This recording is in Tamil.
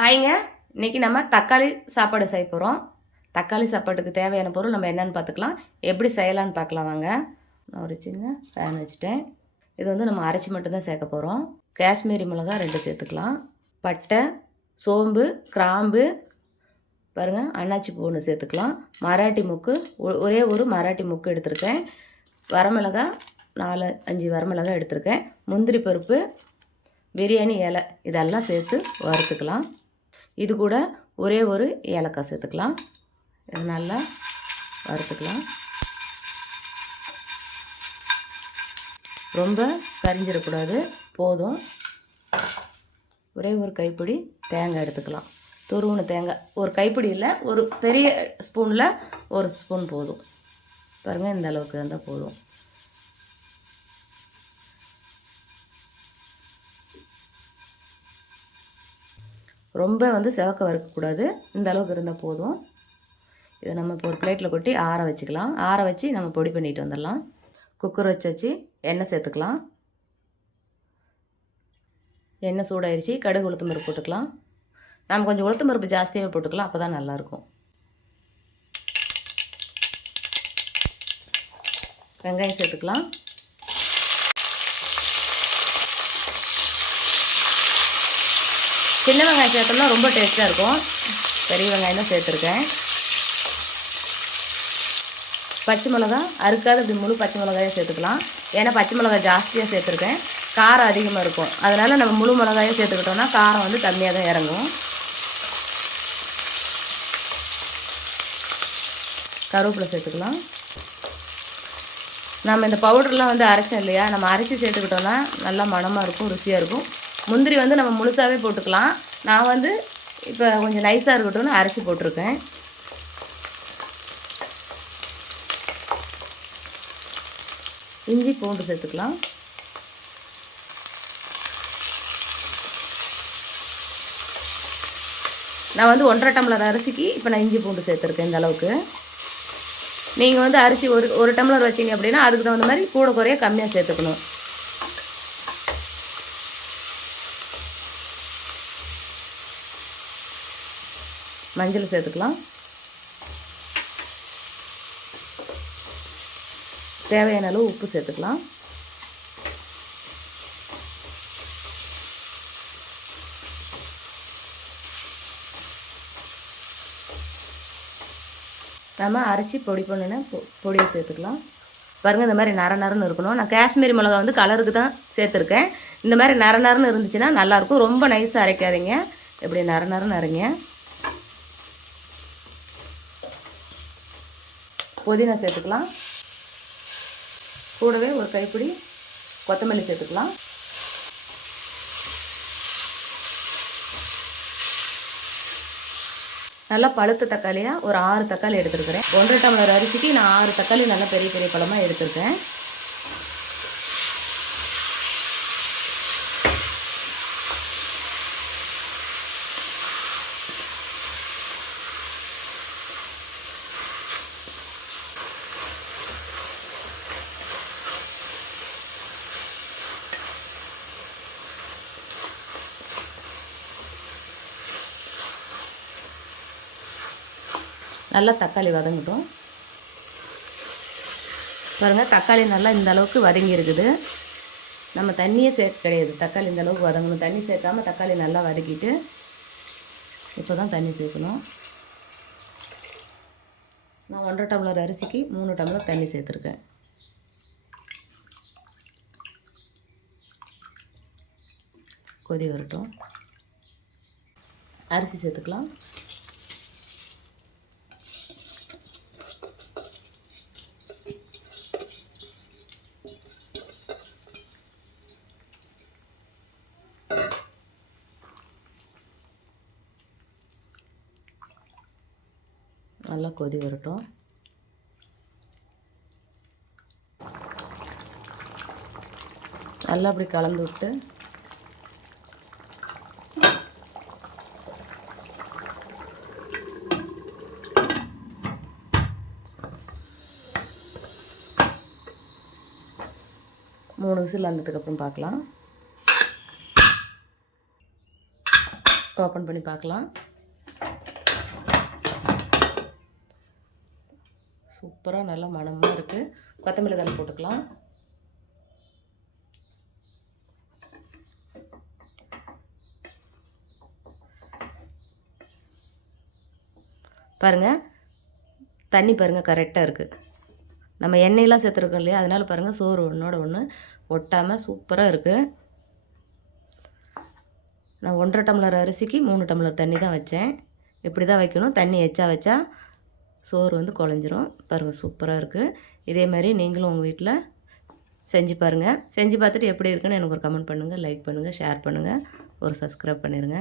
ஹாய்ங்க. இன்றைக்கி நம்ம தக்காளி சாப்பாடு செய்ய போகிறோம் தக்காளி சாப்பாட்டுக்கு தேவையான பொருள் நம்ம என்னென்னு பார்த்துக்கலாம். எப்படி செய்யலான்னு பார்க்கலாம் வாங்க. நான் ஒரு சின்ன ஃபேன் வச்சுட்டேன். இது வந்து நம்ம அரைச்சி மட்டும்தான் சேர்க்க போகிறோம் காஷ்மீரி மிளகா ரெண்டு சேர்த்துக்கலாம். பட்டை சோம்பு கிராம்பு பாருங்கள் அன்னாச்சி பூ ஒன்று சேர்த்துக்கலாம். மராட்டி முக்கு ஒ- ஒரே ஒரு மராட்டி முக்கு எடுத்திருக்கேன். வரமிளகா நாலு அஞ்சு வரமிளகா எடுத்திருக்கேன். முந்திரி பருப்பு பிரியாணி இலை இதெல்லாம் சேர்த்து வறுத்துக்கலாம். இது கூட ஒரே ஒரு ஏலக்காய் சேர்த்துக்கலாம். இது நல்லா வறுத்துக்கலாம். ரொம்ப கரிஞ்சிடக்கூடாது. போதும். ஒரே ஒரு கைப்பிடி தேங்காய் எடுத்துக்கலாம். துருவுன தேங்காய். ஒரு கைப்பிடி இல்லை ஒரு பெரிய ஸ்பூனில் ஒரு ஸ்பூன் போதும். பாருங்கள் இந்த அளவுக்கு இருந்தால் போதும். ரொம்ப வந்து செவக்க வறுக்கக்கூடாது. இந்த அளவுக்கு இருந்தால் போதும். இதை நம்ம இப்போ ஒரு பிளேட்டில் கொட்டி ஆற வச்சுக்கலாம். ஆற வச்சு நம்ம பொடி பண்ணிட்டு வந்துடலாம். குக்கர் வச்சு வச்சு எண்ணெய் சேர்த்துக்கலாம். எண்ணெய் சூடாயிருச்சு. கடுகு உளுத்தம் பருப்பு போட்டுக்கலாம். நம்ம கொஞ்சம் உளுத்தம் பருப்பு ஜாஸ்தியாகவே போட்டுக்கலாம். அப்போ தான் நல்லாயிருக்கும். வெங்காயம் சேர்த்துக்கலாம். சின்ன வெங்காயம் சேர்த்தோம்னா ரொம்ப டேஸ்ட்டாக இருக்கும். பெரிய வெங்காயம் தான் சேர்த்துருக்கேன். பச்சை மிளகா அறுக்காத இப்படி முழு பச்சை மிளகாயும் சேர்த்துக்கலாம். ஏன்னா பச்சை மிளகா ஜாஸ்தியாக சேர்த்துருக்கேன். காரம் அதிகமாக இருக்கும். அதனால் நம்ம முழு மிளகாயும் சேர்த்துக்கிட்டோம்னா காரம் வந்து கம்மியாக தான் இறங்கும். கருவேப்பிலை சேர்த்துக்கலாம். நம்ம இந்த பவுடர்லாம் வந்து அரைச்சோம் இல்லையா? நம்ம அரைச்சி சேர்த்துக்கிட்டோம்னா நல்லா மணமாக இருக்கும் ருசியாக இருக்கும். முந்திரி வந்து நம்ம முழுசாகவே போட்டுக்கலாம். நான் வந்து இப்போ கொஞ்சம் நைஸாக இருக்கட்டும்னு அரைச்சி போட்டிருக்கேன். இஞ்சி பூண்டு சேர்த்துக்கலாம். நான் வந்து ஒன்றரை டம்ளர் அரிசிக்கு இப்போ நான் இஞ்சி பூண்டு சேர்த்துருக்கேன் இந்த அளவுக்கு. நீங்கள் வந்து அரிசி ஒரு ஒரு டம்ளர் வச்சீங்க அப்படின்னா அதுக்கு தகுந்த மாதிரி கூட குறைய கம்மியாக சேர்த்துக்கணும். மஞ்சள் சேர்த்துக்கலாம். தேவையான அளவு உப்பு சேர்த்துக்கலாம். நம்ம அரைச்சி பொடி பண்ணின பொ பொடியை சேர்த்துக்கலாம். பாருங்கள் இந்த மாதிரி நர நரன்னு இருக்கணும். நான் காஷ்மீரி மிளகா வந்து கலருக்கு தான் சேர்த்துருக்கேன். இந்த மாதிரி நர நரன்னு இருந்துச்சுன்னா நல்லாயிருக்கும் ரொம்ப நைஸாக அரைக்காதீங்க. இப்படி நர நரன்னு அரைங்க. புதினா சேர்த்துக்கலாம். கூடவே ஒரு கைப்பிடி கொத்தமல்லி சேர்த்துக்கலாம். நல்லா பழுத்த தக்காளியாக ஒரு ஆறு தக்காளி எடுத்துருக்கிறேன். ஒன்றரை டம்ளர் அரிசிக்கு நான் ஆறு தக்காளி நல்லா பெரிய பெரிய பழமாக எடுத்திருக்கேன். நல்லா தக்காளி வதங்கட்டும். பாருங்கள் தக்காளி நல்லா இந்த அளவுக்கு வதங்கி இருக்குது. நம்ம தண்ணியே சேர்க்க கிடையாது. தக்காளி இந்த அளவுக்கு வதங்கணும். தண்ணி சேர்க்காம தக்காளி நல்லா வதக்கிட்டு இப்போ தான் தண்ணி சேர்க்கணும். நான் ஒன்றரை டம்ளர் அரிசிக்கு மூணு டம்ளர் தண்ணி சேர்த்துருக்கேன். கொதி வரட்டும். அரிசி சேர்த்துக்கலாம். நல்லா கொதி வரட்டும். நல்லா அப்படி கலந்து விட்டு. மூணு விசில் வந்ததுக்கப்புறம் பார்க்கலாம். ஓப்பன் பண்ணி பார்க்கலாம். சூப்பராக நல்லா மனமாக இருக்குது கொத்தமல்லி தலை போட்டுக்கலாம். பாருங்கள் தண்ணி பாருங்கள் கரெக்டாக இருக்குது நம்ம எண்ணெயெலாம் சேர்த்துருக்கோம் இல்லையா? அதனால் பாருங்கள் சோறு ஒன்றோட ஒன்று ஒட்டாமல் சூப்பராக இருக்குது நான் ஒன்றரை டம்ளர் அரிசிக்கு மூணு டம்ளர் தண்ணி தான் வச்சேன். இப்படி தான் வைக்கணும். தண்ணி எச்சா வச்சா சோறு வந்து குழஞ்சிரும். பாருங்கள் சூப்பராக இருக்குது இதே மாதிரி நீங்களும் உங்கள் வீட்டில் செஞ்சு பாருங்கள் செஞ்சு பார்த்துட்டு எப்படி இருக்குன்னு எனக்கு ஒரு கமெண்ட் பண்ணுங்கள் லைக் பண்ணுங்கள் ஷேர் பண்ணுங்கள் ஒரு சப்ஸ்கிரைப் பண்ணிடுங்க